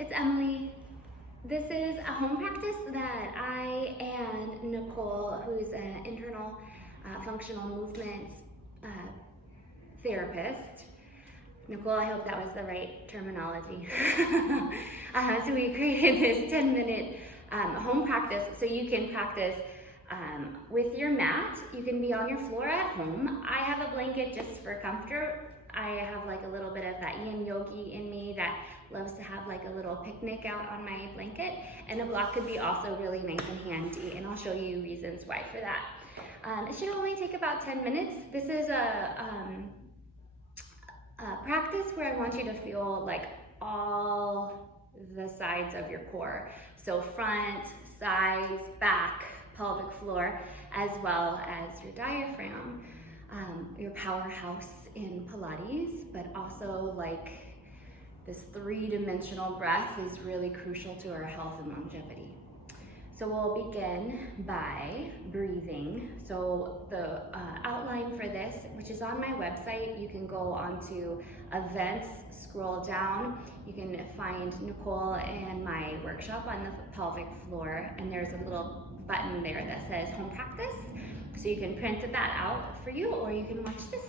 it's Emily. This is a home practice that I and Nicole, who's an internal functional movements therapist. Nicole, I hope that was the right terminology. So we created this 10-minute home practice so you can practice with your mat. You can be on your floor at home. I have a blanket just for comfort. I have like a little bit of that yin yogi in me that loves to have like a little picnic out on my blanket, and a block could be also really nice and handy, and I'll show you reasons why for that. It should only take about 10 minutes. This is a practice where I want you to feel like all the sides of your core. So front, sides, back, pelvic floor, as well as your diaphragm, your powerhouse in Pilates, but also like this three-dimensional breath is really crucial to our health and longevity. So we'll begin by breathing. So the outline for this, which is on my website, you can go onto events, scroll down, you can find Nicole and my workshop on the pelvic floor, and there's a little button there that says home practice. So you can print that out for you, or you can watch this.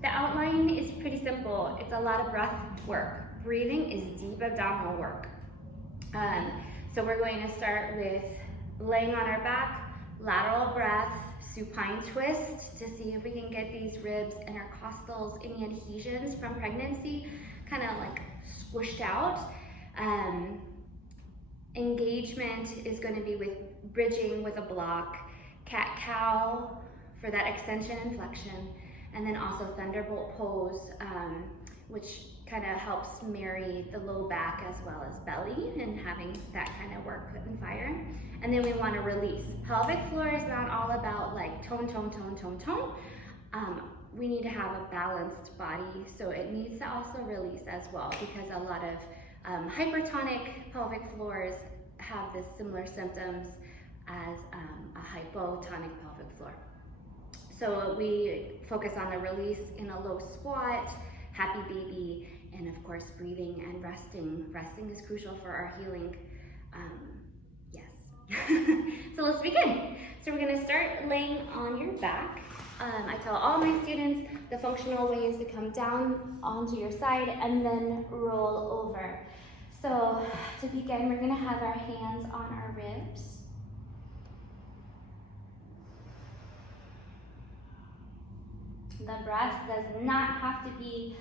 The outline is pretty simple. It's a lot of breath work. Breathing is deep abdominal work. So we're going to start with laying on our back, lateral breath, supine twist to see if we can get these ribs, intercostals, any adhesions from pregnancy kind of like squished out. Engagement is going to be with bridging with a block, cat-cow for that extension and flexion, and then also thunderbolt pose, which kind of helps marry the low back as well as belly and having that kind of work and fire. And then we want to release. Pelvic floor is not all about like tone, tone, tone, tone, tone. We need to have a balanced body, so it needs to also release as well, because a lot of hypertonic pelvic floors have this similar symptoms as a hypotonic pelvic floor. So we focus on the release in a low squat, happy baby, and of course breathing and resting. Resting is crucial for our healing. Yes. So let's begin. So we're gonna start laying on your back. I tell all my students the functional way is to come down onto your side and then roll over. So to begin, we're gonna have our hands on our ribs. The breath does not have to be,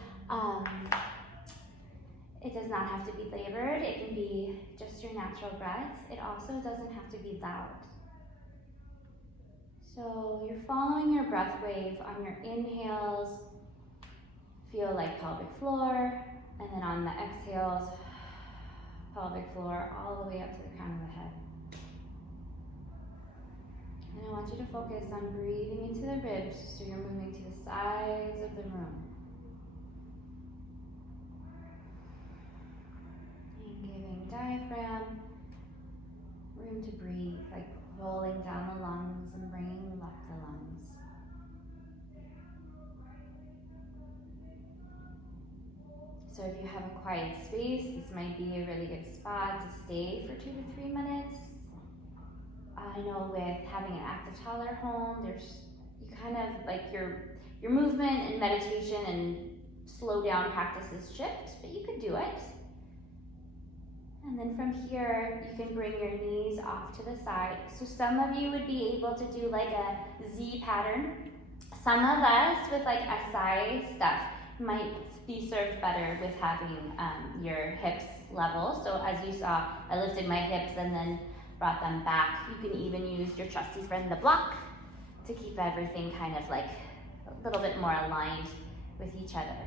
it does not have to be labored. It can be just your natural breath. It also doesn't have to be loud. So you're following your breath wave. On your inhales, feel like pelvic floor, and then on the exhales, pelvic floor all the way up to the crown of the head. And I want you to focus on breathing into the ribs, so you're moving to the sides of the room. And giving diaphragm room to breathe, like pulling down the lungs and bringing up the lungs. So if you have a quiet space, this might be a really good spot to stay for 2 to 3 minutes. I know with having an active toddler home, you kind of like your movement and meditation and slow down practices shift, but you could do it. And then from here, you can bring your knees off to the side. So some of you would be able to do like a Z pattern. Some of us with like SI stuff might be served better with having your hips level. So as you saw, I lifted my hips and then brought them back. You can even use your trusty friend, the block, to keep everything kind of like a little bit more aligned with each other.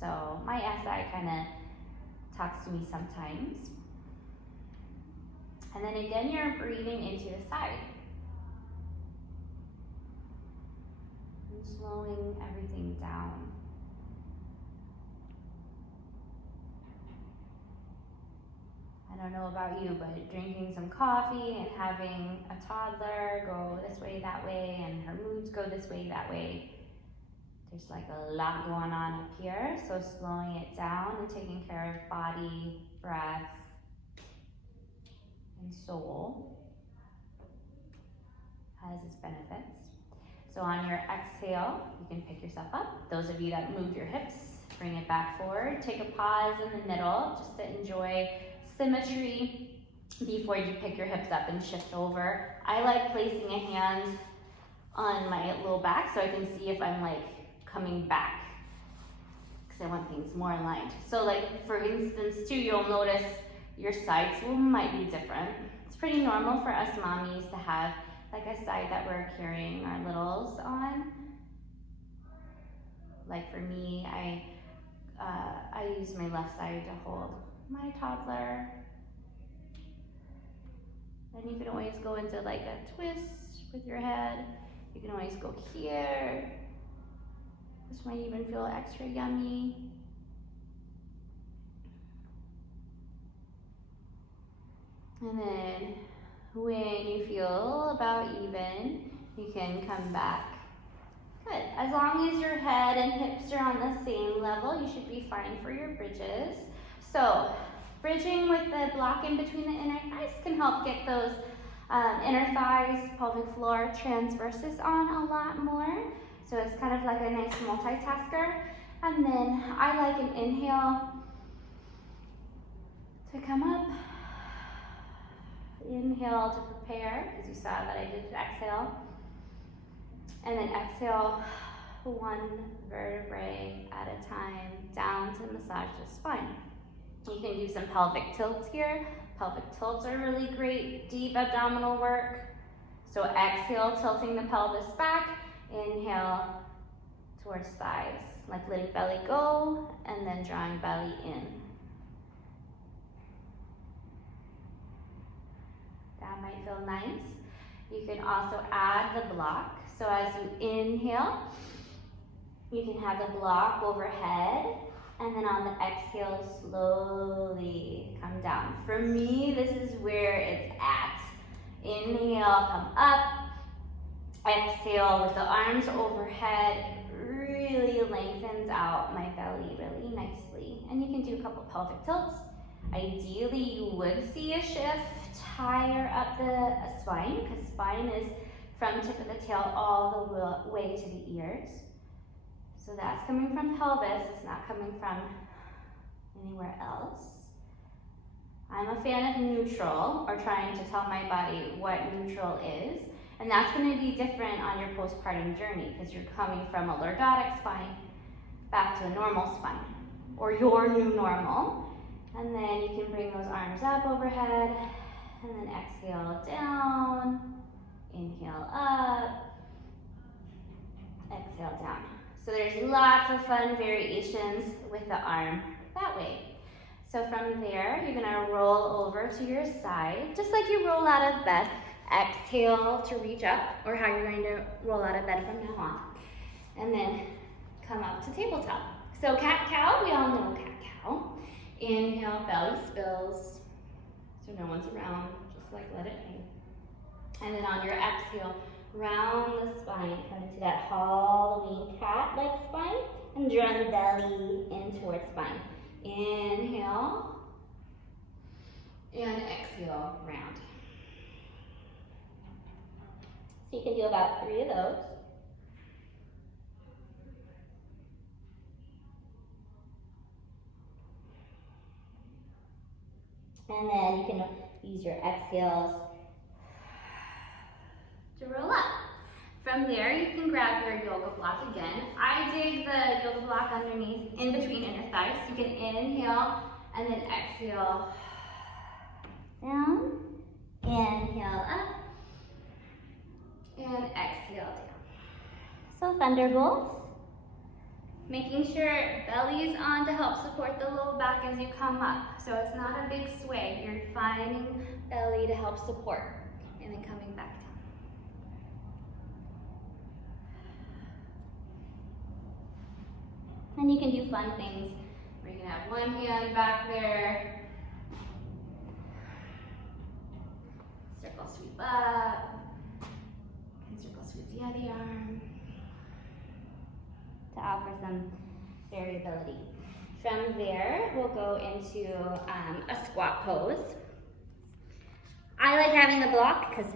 So my SI kind of talks to me sometimes. And then again, you're breathing into the side. And slowing everything down. I don't know about you, but drinking some coffee and having a toddler go this way, that way, and her moods go this way, that way, There's like a lot going on up here, so slowing it down and taking care of body, breath, and soul has its benefits. So on your exhale, you can pick yourself up. Those of you that move your hips, bring it back forward. Take a pause in the middle just to enjoy symmetry before you pick your hips up and shift over. I like placing a hand on my low back so I can see if I'm like coming back, because I want things more aligned. So like for instance too, you'll notice your sides might be different. It's pretty normal for us mommies to have like a side that we're carrying our littles on. Like for me, I use my left side to hold my toddler. And you can always go into like a twist with your head. You can always go here. This might even feel extra yummy. And then when you feel about even, you can come back. Good. As long as your head and hips are on the same level, you should be fine for your bridges. So bridging with the block in between the inner thighs can help get those inner thighs, pelvic floor, transverses on a lot more. So it's kind of like a nice multitasker. And then I like an inhale to come up. Inhale to prepare, because you saw that I did exhale. And then exhale one vertebrae at a time down to massage the spine. You can do some pelvic tilts here. Pelvic tilts are really great, deep abdominal work. So exhale, tilting the pelvis back. Inhale towards thighs, like letting belly go and then drawing belly in. That might feel nice. You can also add the block. So as you inhale, you can have the block overhead, and then on the exhale, slowly come down. For me, this is where it's at. Inhale, come up. Exhale with the arms overhead, really lengthens out my belly really nicely. And you can do a couple pelvic tilts. Ideally, you would see a shift higher up the spine, because spine is from tip of the tail all the way to the ears. So that's coming from pelvis, it's not coming from anywhere else. I'm a fan of neutral, or trying to tell my body what neutral is. And that's going to be different on your postpartum journey, because you're coming from a lordotic spine back to a normal spine, or your new normal. And then you can bring those arms up overhead, and then exhale down, inhale up, exhale down. So there's lots of fun variations with the arm that way. So from there, you're gonna roll over to your side, just like you roll out of bed. Exhale to reach up, or how you're going to roll out of bed from now on. And then come up to tabletop. So cat-cow, we all know cat-cow. Inhale, belly spills, so no one's around, just like let it hang. And then on your exhale, round the spine, come into that Halloween cat-like spine, and draw the belly in towards spine. Inhale, and exhale, round. So you can do about 3 of those. And then you can use your exhales to roll up. From there, you can grab your yoga block again. I dig the yoga block underneath, in between inner thighs. You can inhale and then exhale down, inhale up, and exhale down. So thunderbolts. Making sure belly is on to help support the low back as you come up. So it's not a big sway. You're finding belly to help support, and then coming back down. And you can do fun things where you can have one hand back there, circle sweep up, and circle sweep the other arm. to offer some variability. From there, we'll go into a squat pose. I like having the block because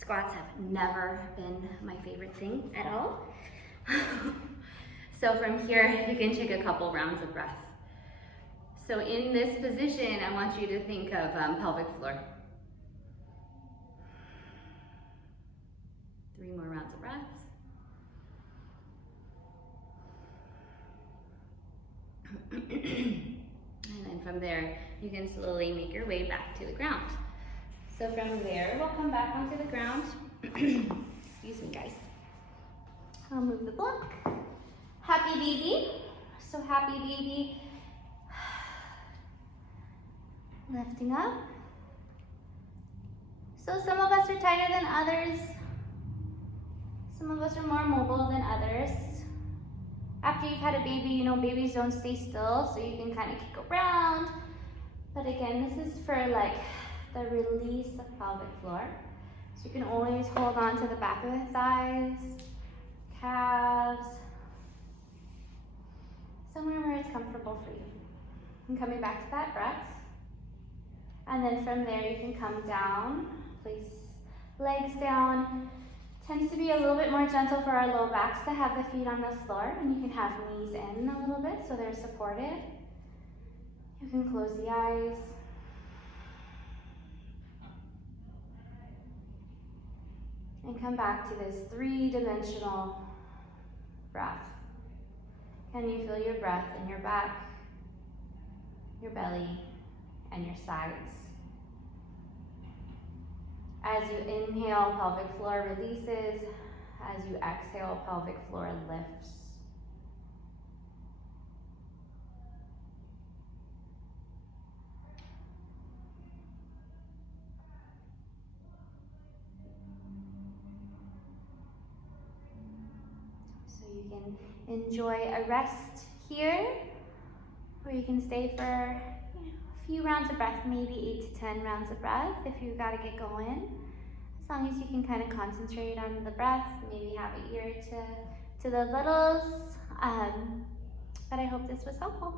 squats have never been my favorite thing at all. So from here, you can take a couple rounds of breath. So in this position, I want you to think of pelvic floor. 3 more rounds of breath. And then from there, you can slowly make your way back to the ground. So from there, we'll come back onto the ground. Excuse me, guys. I'll move the block. Happy baby. So happy baby. Lifting up. So some of us are tighter than others. Some of us are more mobile than others. After you've had a baby, you know babies don't stay still, so you can kind of kick around. But again, this is for like the release of pelvic floor. So you can always hold on to the back of the thighs, calves, somewhere where it's comfortable for you. And coming back to that breath. And then from there, you can come down, place legs down. Tends to be a little bit more gentle for our low backs to have the feet on the floor, and you can have knees in a little bit so they're supported. You can close the eyes. And come back to this 3-dimensional breath. Can you feel your breath in your back, your belly, and your sides? As you inhale, pelvic floor releases. As you exhale, pelvic floor lifts. So you can enjoy a rest here, or you can stay for a few rounds of breath, maybe 8 to 10 rounds of breath if you've got to get going. As long as you can kind of concentrate on the breath, maybe have an ear to the littles. But I hope this was helpful.